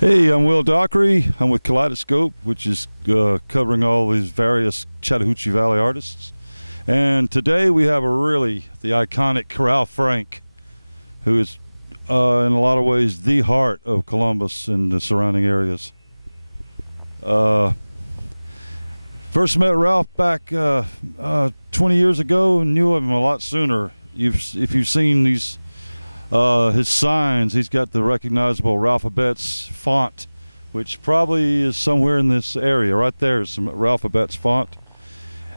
Hey, I'm Will Dockery. I'm with Kaleidoscope, which is covering all these various Chattahoochee Valley artists. And today we have the iconic Ralph Frank, who is in a lot of ways the heart of Columbus and the surrounding areas. First met Ralph back 20 years ago and knew him a lot sooner. If you've seen these his signs, he's got the recognizable Ralphabets font, which probably is somewhere in this area. Right there is some Ralphabets font.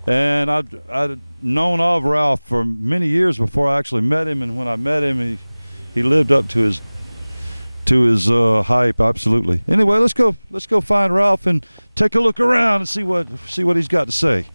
And I'd known of Ralph for many years before I actually met him, and when I met him, he lived up to his hype. Absolutely. Anyway, let's go find Ralph and take a look around and see what he's got to say.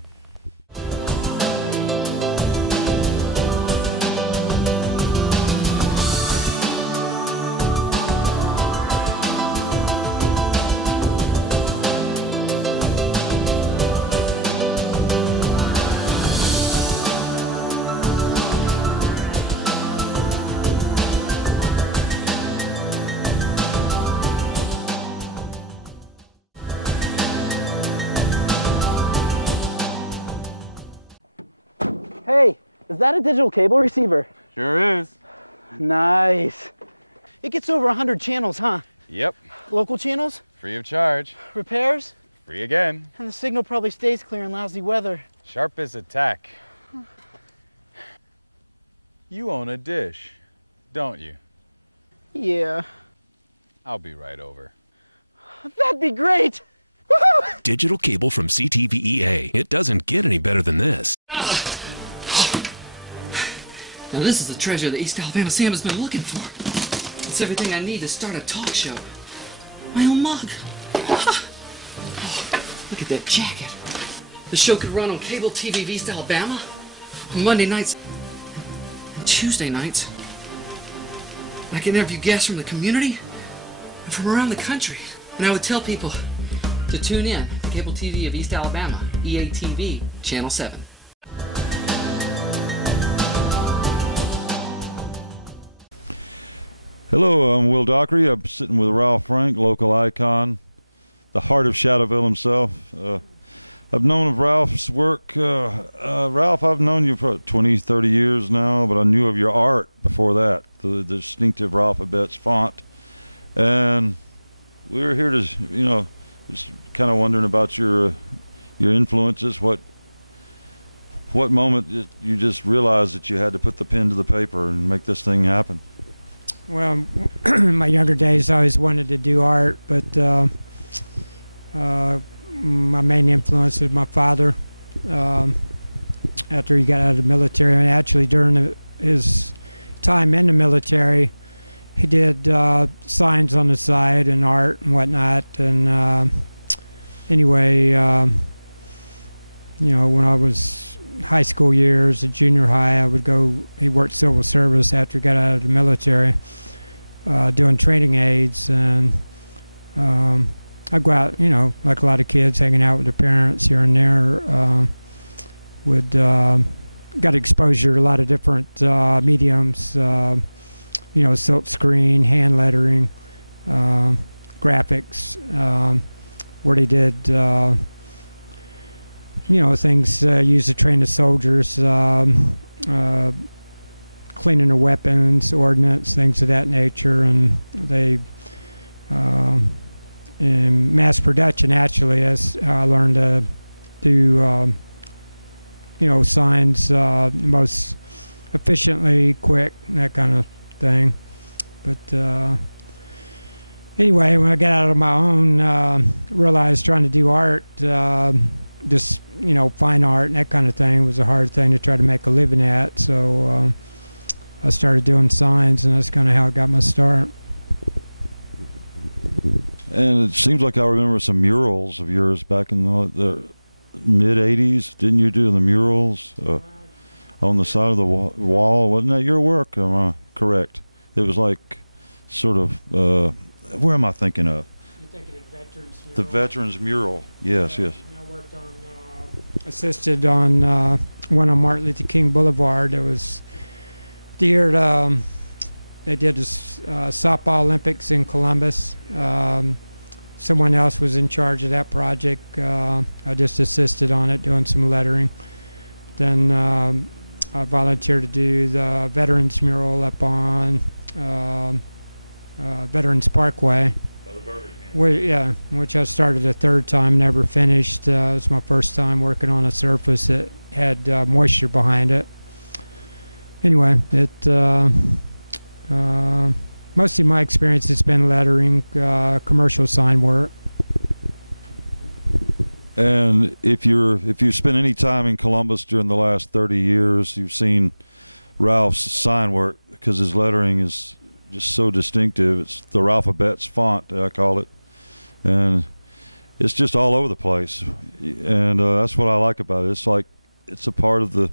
Hey, is that a digital cable receiver? Sure is. Nice. It gets over 100 channels, huh? Yep. Local channels? Free of charge. Repairs? Free again. And the signal probably stays clear in lousy weather. Sharp as a tack. You own a dish, don't you? Yeah. I'll be right over. That'd be great! Digital cable from CTVEA. It doesn't get any better than this. Now this is the treasure that East Alabama Sam has been looking for. It's everything I need to start a talk show. My own mug. Oh, look at that jacket. The show could run on cable TV of East Alabama on Monday nights and Tuesday nights. I can interview guests from the community and from around the country. And I would tell people to tune in to cable TV of East Alabama, EATV, Channel 7. Hello, I'm Will Dockery. I'm sitting with Ralph Frank, local icon, the heart of Shadowville himself. I've known of Ralph's work. Ralph, I've known you for 20, 30 years now, but I knew of your art before that, the distinctive Ralphabets font. And we were here to, just kind of wondering about your influences. What moment you just realized that you had to put the pen to the paper and make this thing happen? Well, in my younger days, I always wanted to do art, but my main influence was my father. After he got out of the military, and actually during his time in the military, he did signs on the side and art and whatnot. And anyway, when I was high school years, at junior high, I would go. He worked civil service after he got out of the military, doing training aids, and I'd go out, like a lot of kids, hanging out with their parents here and there. Got exposure to a lot of different mediums, silk screen, hand lettering, graphics, where they did. Things used to train the soldiers, cleaning their weapons, ordnance, things of that nature, and they, in mass production, actually, as I learned to do, signs most efficiently, quick, that kind of thing. But anyway, when I got out on my own, realized trying to do art, just fine art and that kind of thing was a hard thing to try to make a living at. So I started doing signs, and that's kind of how I got my start. And it seems like I remember some murals of yours back in the mid-'80s. Didn't you do the murals on the side of the wall? Wasn't that your work? Am I correct? It was like sort of, where am I thinking of? You're thinking of Veterans Mural? The Veterans Mural, yes, yes. I worked on, assisted on one on Martin Luther King Boulevard. It was geared, it they did the softball Olympics in Columbus. Someone else was in charge of that project. I just assisted on it, doing some lettering. Then I volunteered to do the Veterans Mural up on Veterans Parkway. Which I started a third time, never finished. It was my first time working on a surface that had moisture behind it. Anyway, most of my experience has been lettering, commercial sign work. And if you've spent any time in Columbus during the last 30 years, you've seen Ralph's sign work, because his lettering is just so distinctive. It's the Ralphabet's font, I call it, and it's just all over the place. And that's what I like about it. It's like it's a part of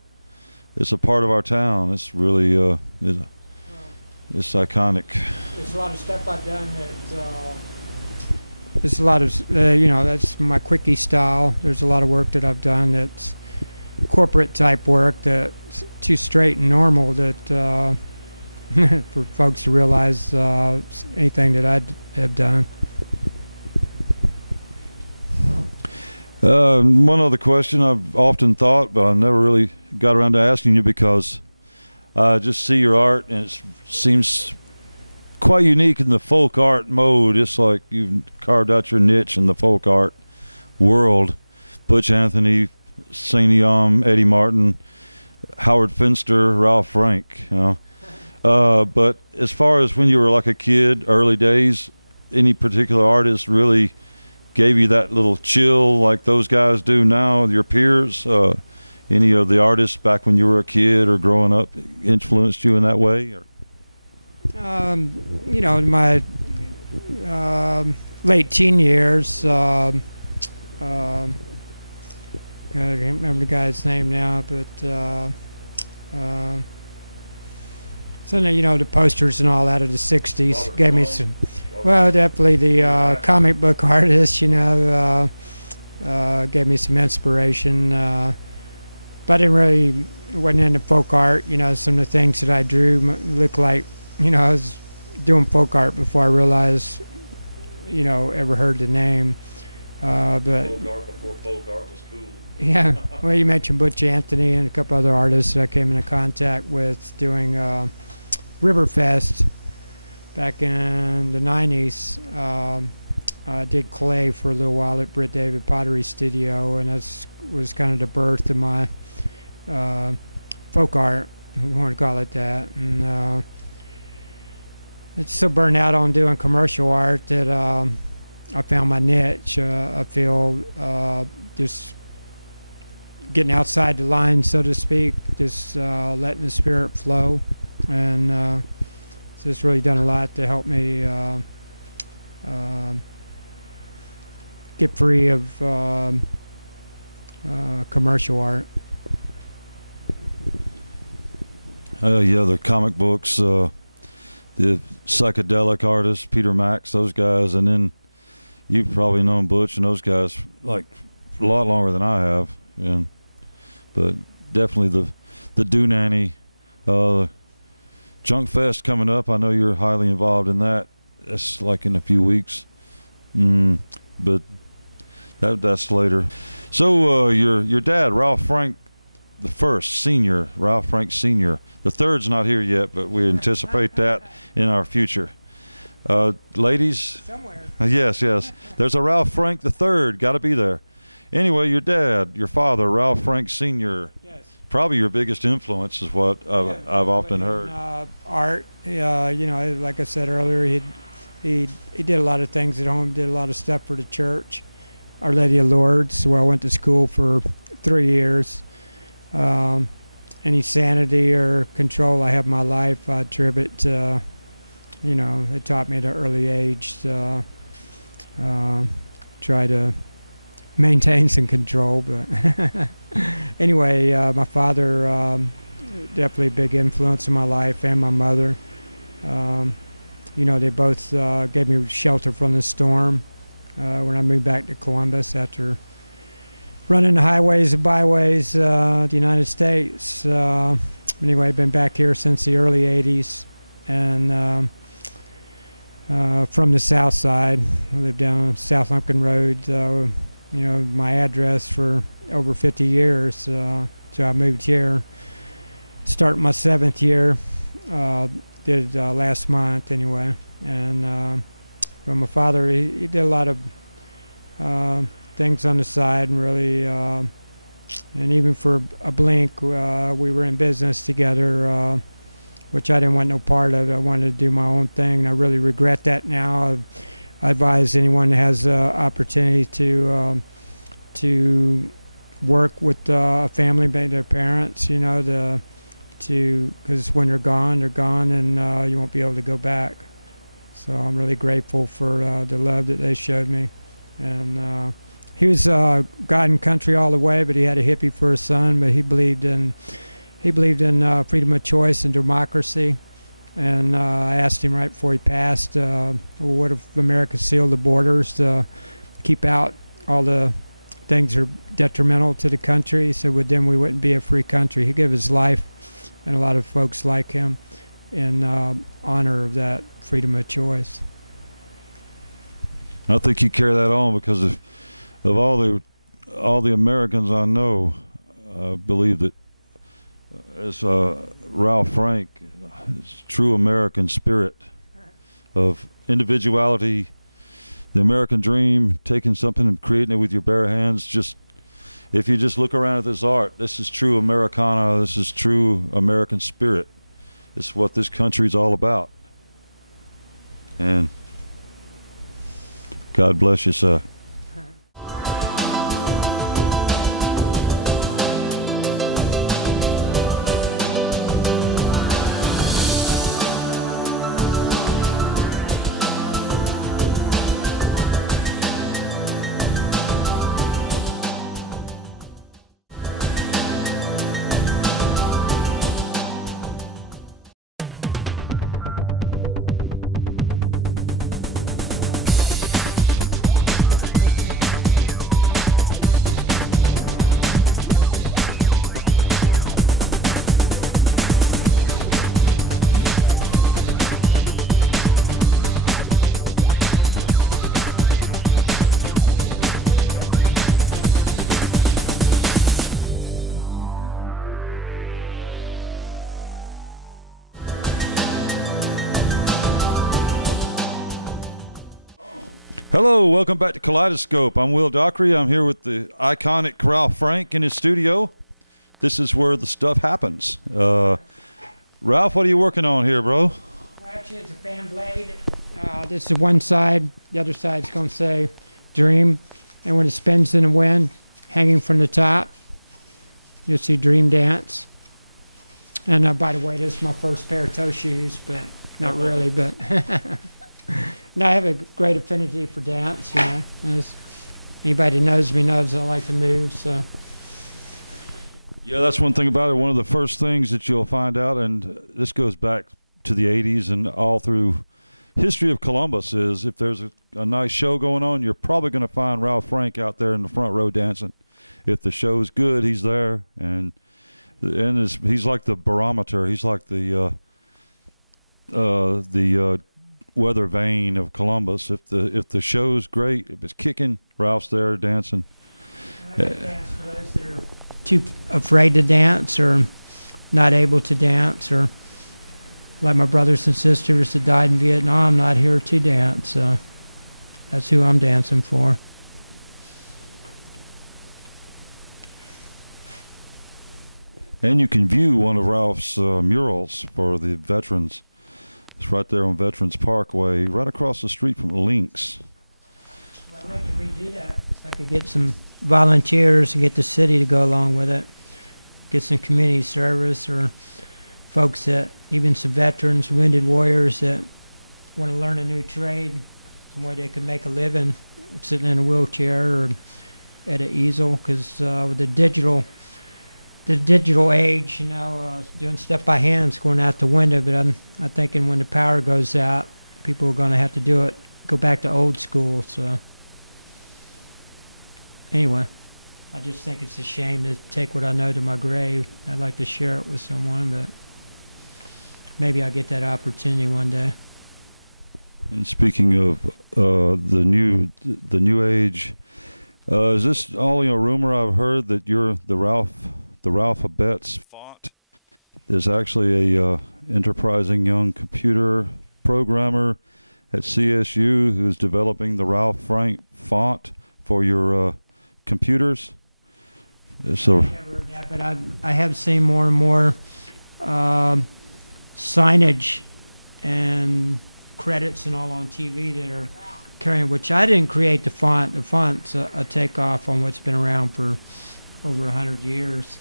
our town. It's really it's iconic. There's a lot of stuff I've done that. There's a lot of that's my quickie style. There's a lot of work that I've done that's corporate type work that's too straight and normal that for folks to realize anything that I have done. One other question I've often thought, but I've never really got around to asking you, because I just see your art and it seems quite unique in the folk art mode. It's like you've carved out your niche in the folk art world. Butch Anthony, St. Eom, Eddie Martin, Howard Finster, Ralph Frank, but as far as when you were like a kid, early days, any particular artist really gave you that little chill like those guys do now, your peers? Any of the artists back when you were a kid or growing up influenced you in that way? Or? In my late teen years, I can't remember the guy's name now, but so the posters and all that of the 60s gave me some. Well, definitely the comic book artist, gave me some inspiration. But I wasn't into folk art. Some of the things that I drew looked like, I was doing folk art before I realized, ever heard the name. But folk art before folk art was cool. Yeah, well, you mentioned Butch Anthony and a couple other artists that I came into contact with doing Riverfest back in the 90s. I did clay for a little while at Britt David Pottery Studio, and that was kind of the birth of my folk art, if you want to call it that. And it's so burned out on doing commercial art that I found my niche. I feel just getting outside the line, so to speak, just letting the spirit flow. And so it's really done a lot to help me get free of commercial art. The comic books, the psychedelic artists, Peter Max, those guys, and then you've probably known Butch and those guys like a lot longer than I have. But definitely the Doonanny, Junk Fest coming up. I know you're highly involved in that. That's like in a few weeks, but that's later. So your dad, Ralph Frank the First, Senior, Ralph Frank Senior. The third's not here yet, but we anticipate that in our future. Ladies, Somewhere. Yes. There's a Ralph Frank the Third. Got to be there. Anyway, your dad, your father, Ralph Frank Senior. Yes. Probably your biggest influence is what I've often heard. Art, like I said earlier, he did a lot of things at home. Did a lot of stuff for the church, Our Lady of Lourdes, where I went to school for 3 years. Any sanity or control I have in my life, I attribute to, it taught me at an early age to try to maintain some control. But anyway, my father, definitely a big influence in my life, and my mother. They both gave me shelter from the storm when I moved back to Columbus after running the highways and byways the United States. Anyway, I've been back here since the early 80s. and from the south side. I lived down South Lumpkin Road, my address for over 50 years. So I moved here, start my 7th year, did last month anyway. And but my father, he did a lot of things on the side, and really, and even for a blink, we were in business together, which I didn't want no part of it. I wanted to do my own thing, and I really regret that now. I advise anyone that has the opportunity to work with a family, maybe their parents, because when they're gone, and you won't be able to go back. So I'm really grateful for the love that they showed me. And he was God and country all the way, but he had a hippie for a son. But he believed in freedom of choice and democracy. And I asked him right before he passed, well, what if America sealed the borders to keep out all the things that are detrimental to the country? He said, well, then we wouldn't be a free country. He gave his life, and a lot of folks like him, in honor of that freedom of choice. I think you carry that on because of all the Americans I know believe that as Ralph Frank, his true American spirit of individuality, the American dream, taking something and creating it with your bare hands. Just if you just look around at this art, this is true Americana. This is true American spirit. It's what this country's all about. And God bless you, sir. Hello, welcome back to Kaleidoscope. I'm Will Dockery. I'm here with the iconic Ralph Frank in his studio. This is where the stuff happens. Ralph, what are you working on here, bro? Well, actually, it's a fan blade. This is one side. The other side's going to say Dream. And when it spins in the wind, hanging from the top, you'll see Dream Dance. And by the way, this is my first pair of toe shoes, but not really, but... No, I have a great affinity for dance, As anybody who knows me knows I like to move, so. Yeah, that's one thing about it. One of the first things that you'll find out, and this goes back to the 80s and all through history of Columbus, is if there's a nice show going on, you're probably going to find Ralph Frank out there in the front row dancing. If the show's good, he's there, and he's like the barometer. He's like the weather vane of Columbus. If the show's great, if it's kicking, Ralph's there dancing. I dance for those that are too afraid to dance or not able to dance, or like my brothers and sisters that died in Vietnam, not here to dance. So that's who I'm dancing for. And you can view one of Ralph's murals for the veterans. It's right there on Veterans Parkway, right across the street from Lynx. Well, I'd like to redo that so I could get some volunteers and get the city to go along with it. Get some community service, or folks that, even some veterans, wounded warriors that want to learn a new trade, some way they can make a living sitting in a wheelchair or at an easel, because with the digital age, doing stuff by hand is going out the window. But I'm thinking when the power goes out, people are going to have to go back to old school. So anyway, I just think it's a shame to take what I know to my grave. I'd like to share it with someone, but maybe I'll get that opportunity one day. And speaking of the new age, is this only a rumor? I've heard that you're the Ralphabets font. There's actually a enterprising young computer programmer at CSU who's developing the Ralph Frank font for your computers. So, I've never heard that, but I have seen more and more signage and credits and all on TV that are carrying, which I didn't create the font. The font's a takeoff on what's been around for over 100 years,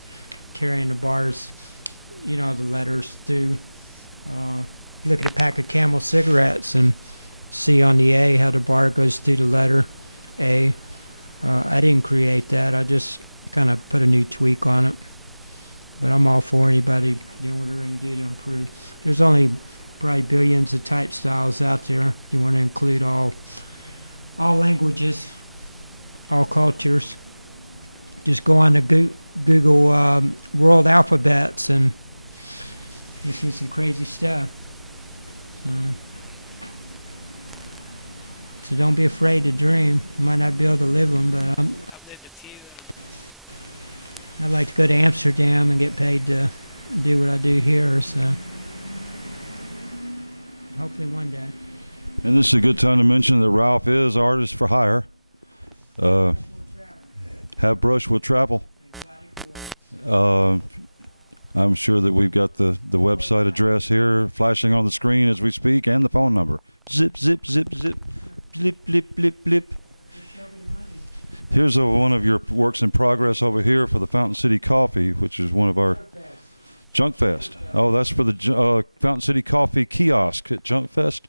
carrying the bars, you know, the letters through. Look at a pack of Camel cigarettes and see on the A how the bar goes through the letter A. I didn't create that. I just kind of put a new tweak on it. But I'm all for anybody doing whatever they can do to improve. There's only probably billions of type styles out there. You want to include all languages, all cultures. Just go on to Google world alphabets and you see some crazy stuff. So don't be afraid to dream. You might not be able to live them, but I've lived a few. I'd like to go to Amsterdam and get paid to do what I do here, so hopefully one day. and this is a good time to mention that Ralph is artist for hire. Have brush will travel. I'm sure that we've got the website address here flashing on the screen as we speak, and the phone number. Zip, zip, zip, zip, blip, blip, blip, blip. Here's one of your works in progress over here for the Fountain City Coffee, which is one of our Junk Fest. Oh, that's for the Fountain City Coffee kiosk at Junk Fest.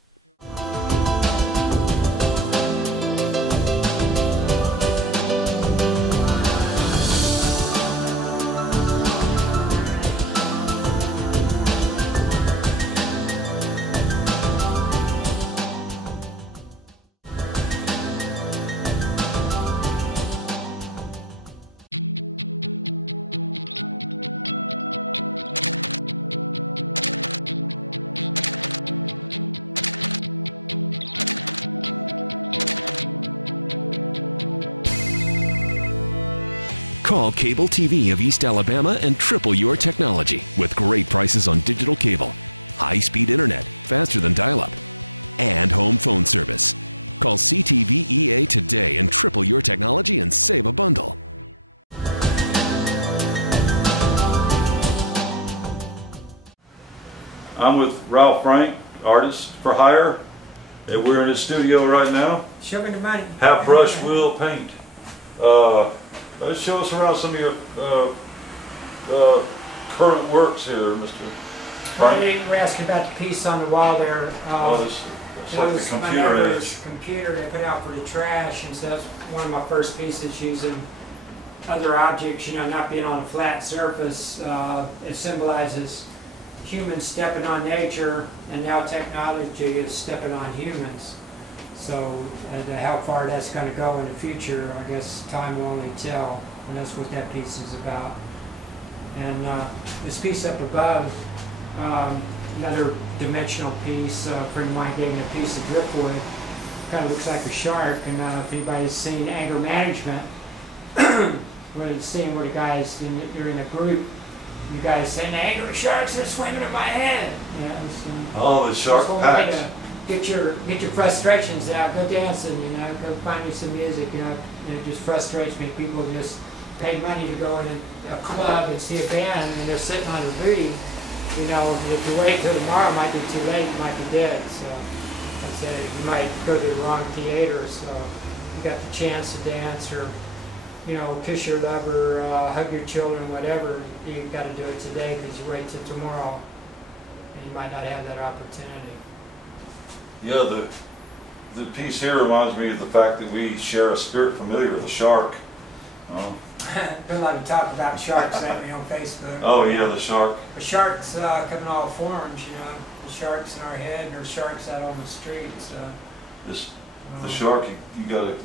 Call Cable TV of East Alabama and triple your technology with great prices on digital cable, high-speed internet, faster than dial-up, and home phone service. Call CTVEA today and triple your technology and save a bundle. I'm with Ralph Frank, artist for hire, and we're in his studio right now. Show me the money. Have brush, will paint. Show us around some of your current works here, Mr. Frank. You were asking about the piece on the wall there. That's like the computer age. Computer they put out for the trash, and so that's one of my first pieces using other objects, you know, not being on a flat surface. It symbolizes humans stepping on nature, and now technology is stepping on humans. So how far that's going to go in the future, I guess time will only tell, and that's what that piece is about. And this piece up above, another dimensional piece, a friend of mine gave me a piece of driftwood. Kind of looks like a shark, and if anybody's seen Anger Management, where the scene where the guys, you're in a group, the guys saying, the angry sharks are swimming in my head. Oh, the shark packs. Get your frustrations out. Go dancing, you know. Go find me some music. You know, it just frustrates me. People just pay money to go in a club and see a band, and they're sitting on their booty. You know, and if you wait till tomorrow, it might be too late. You might be dead. So I'd say you might go to the wrong theater. So you got the chance to dance or, you know, kiss your lover, hug your children, whatever. You got to do it today because you wait till tomorrow, and you might not have that opportunity. Yeah, the piece here reminds me of the fact that we share a spirit familiar with a shark. Been a lot of talk about sharks lately on Facebook. Oh yeah, the shark. The sharks come in all forms, you know. The sharks in our head, and there's sharks out on the street. So. The shark, you gotta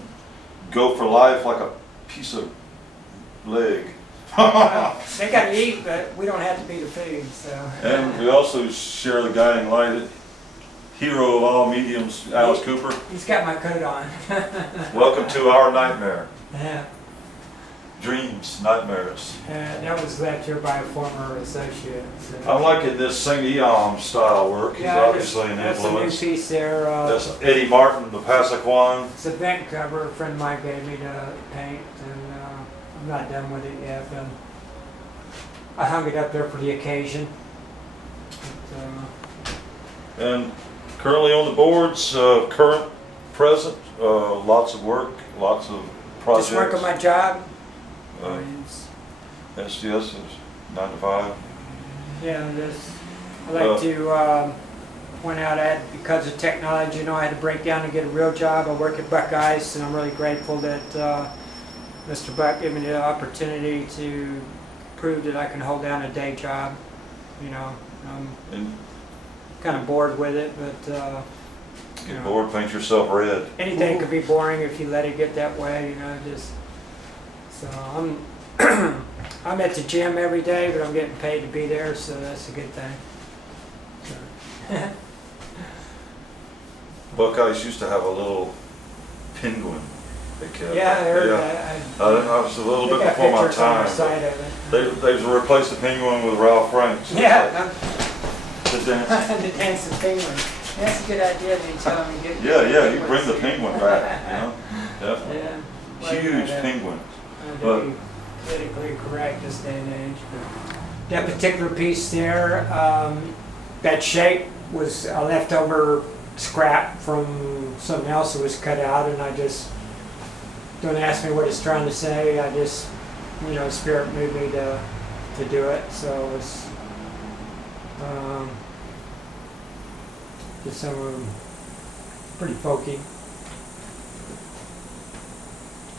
go for life like a piece of leg. They got to eat, but we don't have to be the food. So. And we also share the guiding light. Hero of all mediums, Alice Cooper. He's got my coat on. Welcome to our nightmare. Yeah. Dreams, nightmares. That was left here by a former associate. So. I'm liking this St. Eom style work. He's obviously an influence. That's a new piece there. That's Eddie Martin, the Passaquan. It's a vent cover a friend of mine gave me to paint, and I'm not done with it yet, but I hung it up there for the occasion. But, and currently on the boards, current, present, lots of work, lots of projects. Just work on my job. SDS is 9 to 5. Yeah, I like to, went out because of technology, you know, I had to break down to get a real job. I work at Buckeyes, and I'm really grateful that Mr. Buck gave me the opportunity to prove that I can hold down a day job. You know, I'm kind of bored with it, but you know, bored, paint yourself red. Anything could be boring if you let it get that way, you know. So I'm I'm at the gym every day, but I'm getting paid to be there, so that's a good thing. So. Buckeyes used to have a little penguin they kept. Yeah, I was a little bit before my time. They replaced the penguin with Ralph Franks. Yeah. The dancing. The dancing penguin. That's a good idea. They tell me. Yeah, you bring the penguin back. You know, definitely. Yeah. Huge penguin. But politically correct this day and age. But that particular piece there, that shape was a leftover scrap from something else that was cut out, and I just don't ask me what it's trying to say. I just, you know, spirit moved me to do it. So it's just some pretty folky.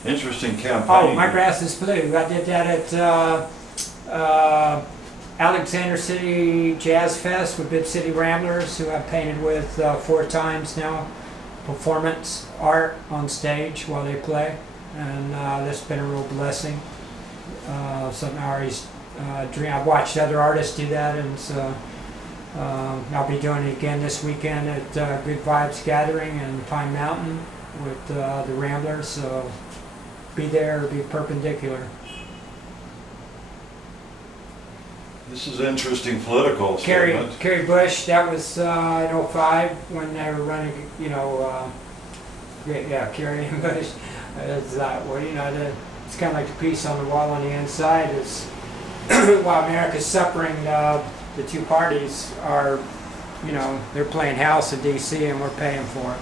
Interesting campaign. Oh, my grass is blue. I did that at Alexander City Jazz Fest with Bib City Ramblers, who I've painted with 4 times now. Performance art on stage while they play, and that's been a real blessing. Something I always dream. I've watched other artists do that, and so I'll be doing it again this weekend at Good Vibes Gathering in Pine Mountain with the Ramblers. So be there, be perpendicular. This is interesting political statement. Kerry Bush, that was in 05 when they were running, you know, Kerry and Bush. It's well, you know, it's kind of like the piece on the wall on the inside is while America's suffering, the two parties are, you know, they're playing house in D.C. and we're paying for it.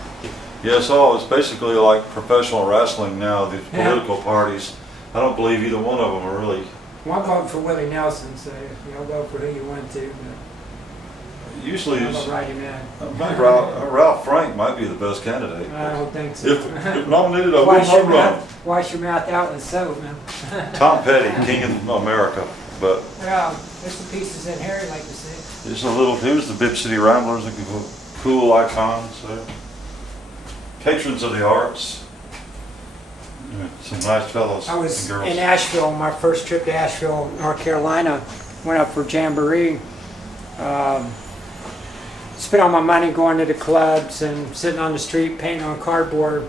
Yes, it's basically like professional wrestling now, the political parties. I don't believe either one of them are really. Well, I'm voting for Willie Nelson, so you'll vote for who you want to. Usually it's. I Ralph Frank might be the best candidate. I don't think so. If nominated, I will not run. Wash your mouth out with soap, man. Tom Petty, King of America, but. Well, there's some pieces in here I'd like to see. Here's the Bib City Ramblers, a cool icons. Patrons of the arts. Some nice fellows I was and girls. in Asheville, my first trip to Asheville, North Carolina. Went up for Jamboree. Spent all my money going to the clubs and sitting on the street painting on cardboard.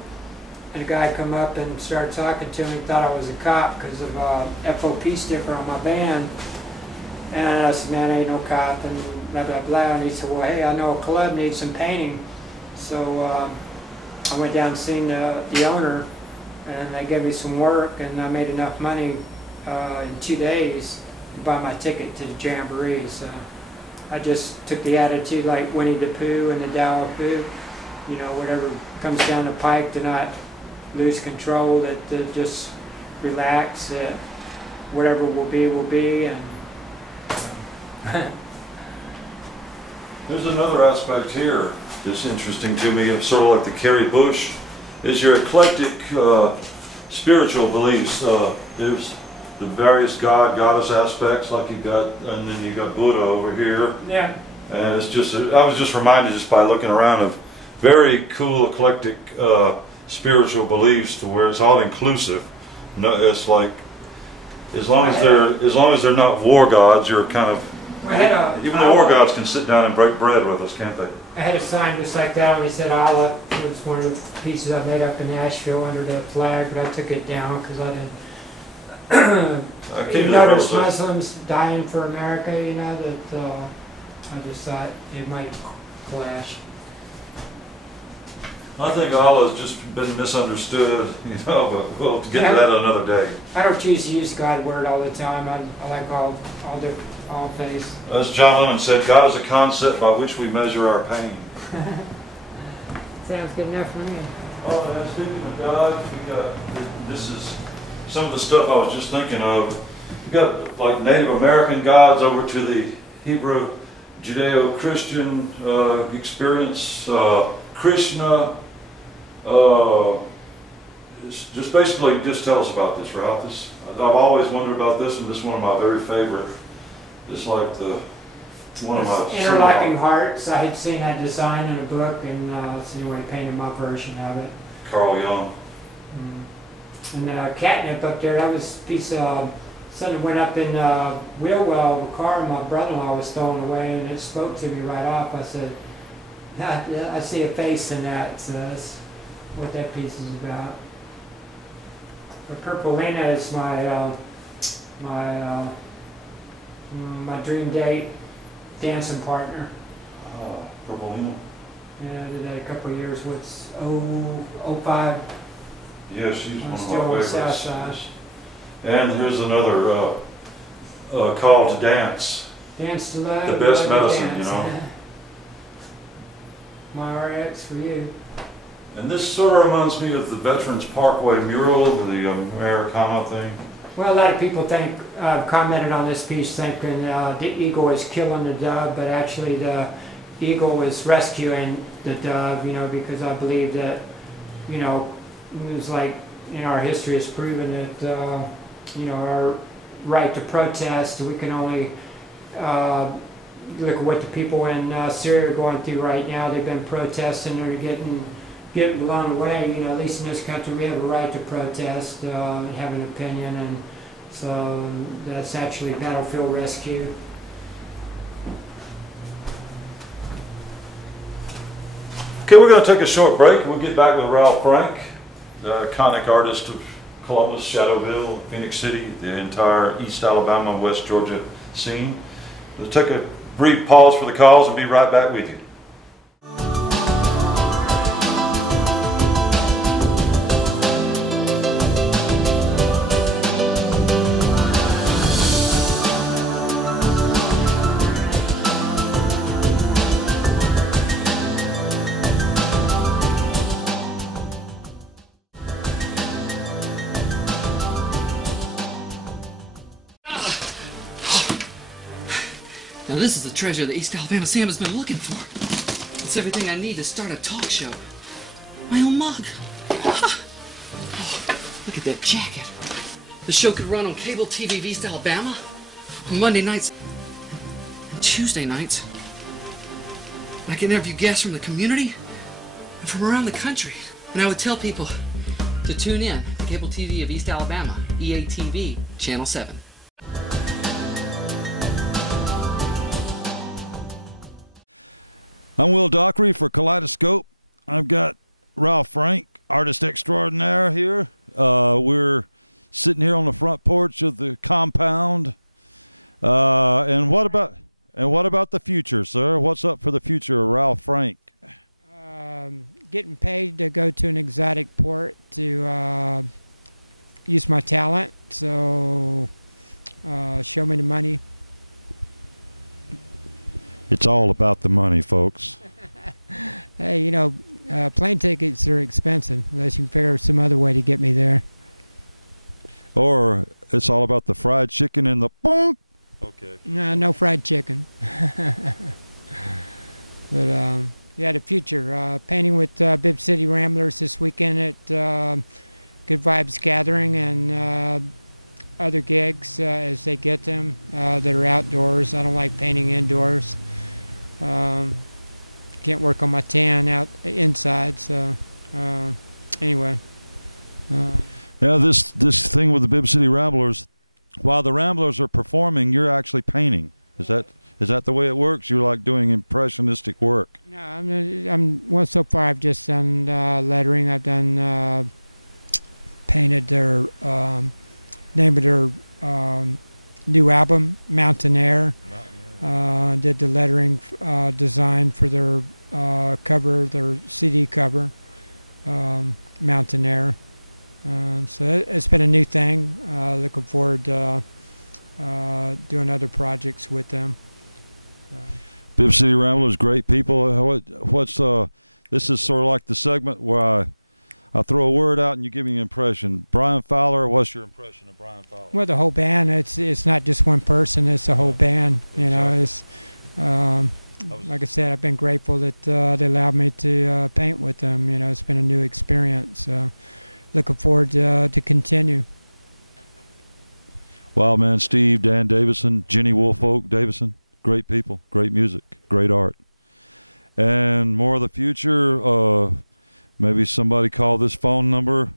And a guy come up and started talking to me. He thought I was a cop because of a FOP sticker on my van. And I said, man, I ain't no cop, and blah, blah, blah. And he said, well, hey, I know a club needs some painting. So I went down and seen the owner, and they gave me some work, and I made enough money in 2 days to buy my ticket to the Jamboree. So I just took the attitude like Winnie the Pooh and the Tao of Pooh, you know, whatever comes down the pike, to not lose control, that just relax, whatever will be, and There's another aspect here that's interesting to me, it's sort of like the Kerry Bush, is your eclectic spiritual beliefs. There's the various goddess aspects, like you got, and then you got Buddha over here. Yeah. And it's just, I was just reminded just by looking around of very cool eclectic spiritual beliefs, to where it's all inclusive. No, it's like As long as they're not war gods, you're kind of. Even the war gods can sit down and break bread with us, can't they? I had a sign just like that, only said Allah. It was one of the pieces I made up in Nashville under the flag, but I took it down because I didn't. You know, there's Muslims dying for America, you know, that I just thought it might clash. I think Allah's just been misunderstood, you know, but we'll get to that another day. I don't choose to use God's word all the time. I like all faiths. As John Lennon said, God is a concept by which we measure our pain. Sounds good enough for me. Oh, and speaking of God, this is some of the stuff I was just thinking of. We got like Native American gods over to the Hebrew Judeo-Christian experience, Krishna. Just basically, just tell us about this, Ralph. I've always wondered about this, and this is one of my very favorite. It's like one of my interlocking hearts. I had seen that design in a book, and somebody painted my version of it. Carl Jung. And catnip up there. That was a piece of something that went up in Wheelwell, the car my brother-in-law was throwing away, and it spoke to me right off. I said, I see a face in that, so that's what that piece is about. But Purpleina is my dream date dancing partner. Purpleina. Yeah, I did that a couple of years. What's 05? Yeah, she's I'm one still of on my the south favorites. side. And here's another call to dance. Dance to that. The best medicine, dance. you know. My RX for you. And this sort of reminds me of the Veterans Parkway mural, the Americana thing. Well, a lot of people think, commented on this piece thinking the eagle is killing the dove, but actually the eagle is rescuing the dove, you know, because I believe that, you know, it was like in our history has proven that, you know, our right to protest, we can only look at what the people in Syria are going through right now. They've been protesting, they're getting blown away. You know, at least in this country we have a right to protest and have an opinion, and so that's actually battlefield rescue. Okay, we're going to take a short break. We'll get back with Ralph Frank, the iconic artist of Columbus, Shadowville, Phoenix City, the entire East Alabama, West Georgia scene. We'll take a brief pause for the calls and be right back with you. Now this is the treasure that East Alabama Sam has been looking for. It's everything I need to start a talk show. My own mug. Oh, look at that jacket. The show could run on cable TV of East Alabama on Monday nights and Tuesday nights. I can interview guests from the community and from around the country. And I would tell people to tune in to cable TV of East Alabama, EATV, Channel 7. I'm Will Dockery for Kaleidoscope. I've got Ralph Frank, artist extraordinaire here. We're sitting here on the front porch of the compound. And what about the future, sir? What's up for the future of Ralph Frank? Getting paid to go to an exotic port to use my talent. So show me the money. It's all about the money, folks. Hey, you know, plane tickets are expensive unless you can figure out some other way to get me there. Or it's all about the fried chicken and the boom. Okay. No fried chicken. But yeah, the future. Painting with Bib City Ramblers this weekend at Good Vibes Gathering and other gigs as they get them that are outdoors. I don't like painting indoors. Can't work on my tan out inside, so anyway. Yeah, this thing with the Bib City Ramblers, while the Ramblers are performing, you're actually painting. Is that the way it works? You're like doing impressionistic work. No, well, so far I've just done lettering. I've done painted their name of their new album, Mountain Air. Did the lettering design for their cover, their CD cover, Mountain Air. So it's been a new thing. Looking forward to doing other projects with them. Bibb City Ramblers, great people. This is sort of like the segment where I throw a word out and you give me an impression. Brian Fowler, what's your impression of Brian Fowler? Well, the whole band. It's not just one person. It's a whole band. You know, it's like I said, I've been grateful that they allowed me to paint with them. You know, it's been a new experience. Looking forward to continue. Wow, man, Steve, Dan Davison, Jenny Woolfolk Davison, great people, great music, great art. And more of the future, maybe somebody call this phone number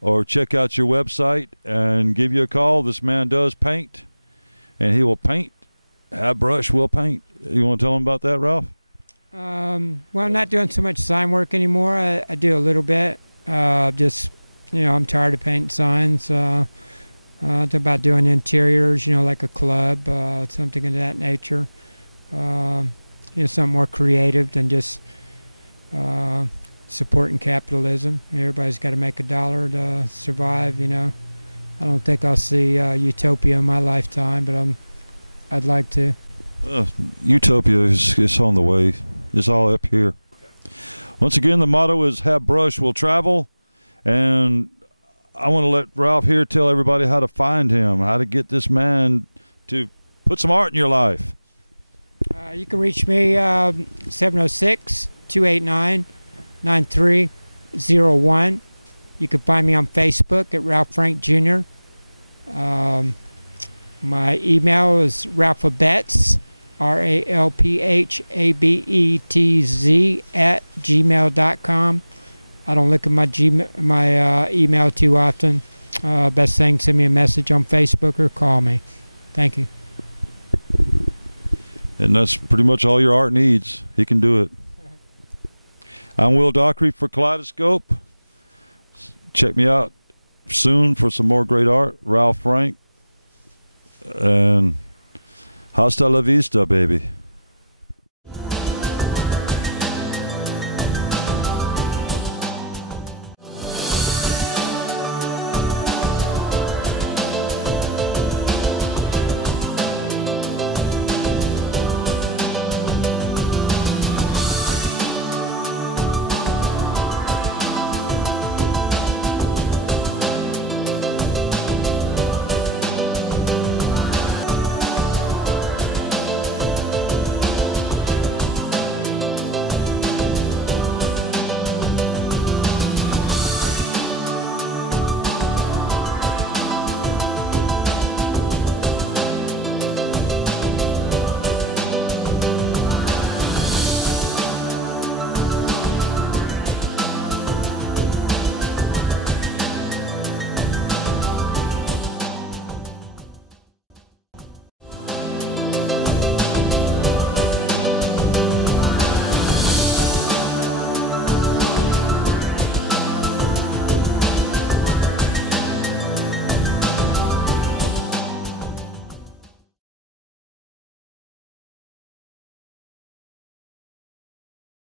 or check out your website and give you a call. This man does paint, and he will paint. Have brush, will paint. You want to tell him about that, Ralph? Well, I'm not doing so much sign work anymore. I do a little bit. Just, you know, I'm tired of painting signs. It's about doing interiors, you know, like a club, something of that nature. You know, something more creative than just supporting capitalism. Everybody's got to make a dollar to survive, you know. I don't think I'll see utopia in my lifetime, but I'd like to. Utopia is on the way. It's all up here. Once again, the motto is have brush, will travel. And I want to let Ralph here tell everybody how to find him, how to get this man to put some art in your life. You can reach me 706-289-9301. You can find me on Facebook at Ralph Frank Jr. My email is ralphabetz, RALPHABETZ @gmail.com. I don't look at my email too often. Best thing, send me a message on Facebook or call me. Thank you. And that's pretty much all your art needs. He can do it. I'm Will Dockery for Kaleidoscope. Check me out soon for some more great art. Ralph Frank. And hasta la vista, baby.